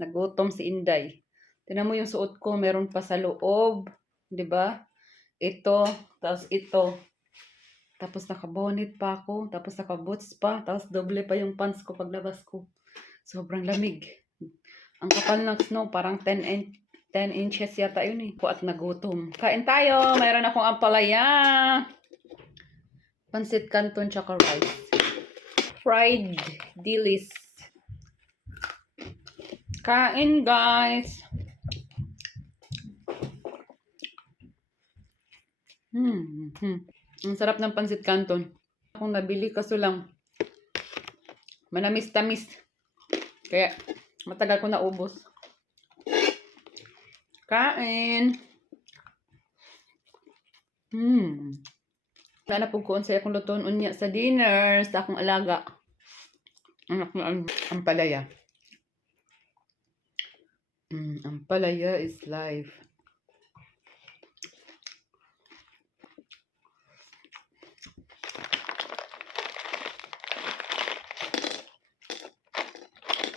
Nagutom si Inday. Tingnan mo yung suot ko, meron pa sa loob. 'Di ba? Ito, tapos ito. Tapos naka-bonnet pa ako, tapos naka-boots pa, tapos doble pa yung pants ko paglabas ko. Sobrang lamig. Ang kapal ng snow, parang 10 inches yata yun eh. At nagutom. Kain tayo! Mayroon akong ampalaya. Pansit canton tsaka rice. Fried dilis. Kain guys! Ang sarap ng pansit canton. Akong nabili kaso lang manamis-tamis. Kaya matagal ko naubos. Kain! Wala na po ko unsay akong luton unya sa dinner sa akong alaga. Anak na ang palaya. Ang palaya is life.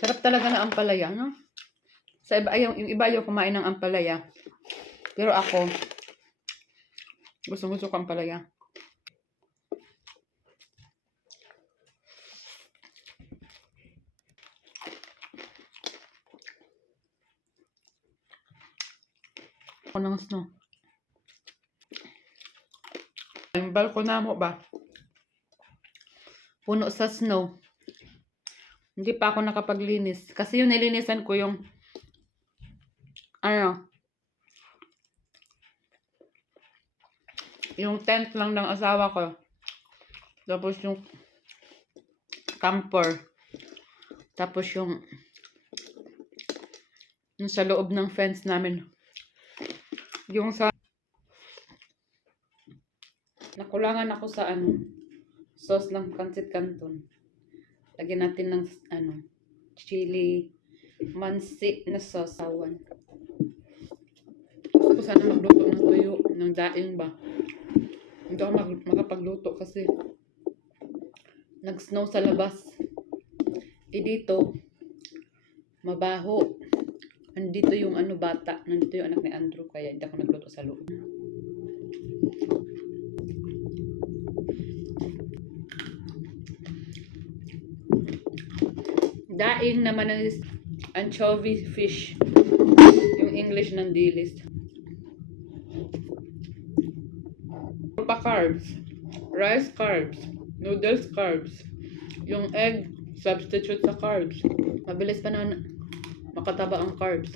Sarap talaga na ampalaya, no? Sa iba, yung iba yung kumain ng ampalaya. Pero ako, gusto ko ampalaya. Ako ng snow. Yung balkona mo ba? Puno sa snow. Hindi pa ako nakapaglinis. Kasi yung nilinisan ko yung yung tent lang ng asawa ko. Tapos yung camper. Tapos yung sa loob ng fence namin. Yung sa nakulangan ako sa sauce ng pansit canton. Lagyan natin ng chili mansi na sausawan. Ako sana magluto ng tuyo, ng daing ba. Hindi ako makapagluto kasi nag-snow sa labas. Dito, mabaho. Nandito yung bata. Nandito yung anak ni Andrew. Kaya hindi ako nagluto sa loob. Daing naman is anchovy fish. Yung English ng dilis. Pa carbs. Rice carbs. Noodles carbs. Yung egg substitute sa carbs. Mabilis pa na makataba ang carbs.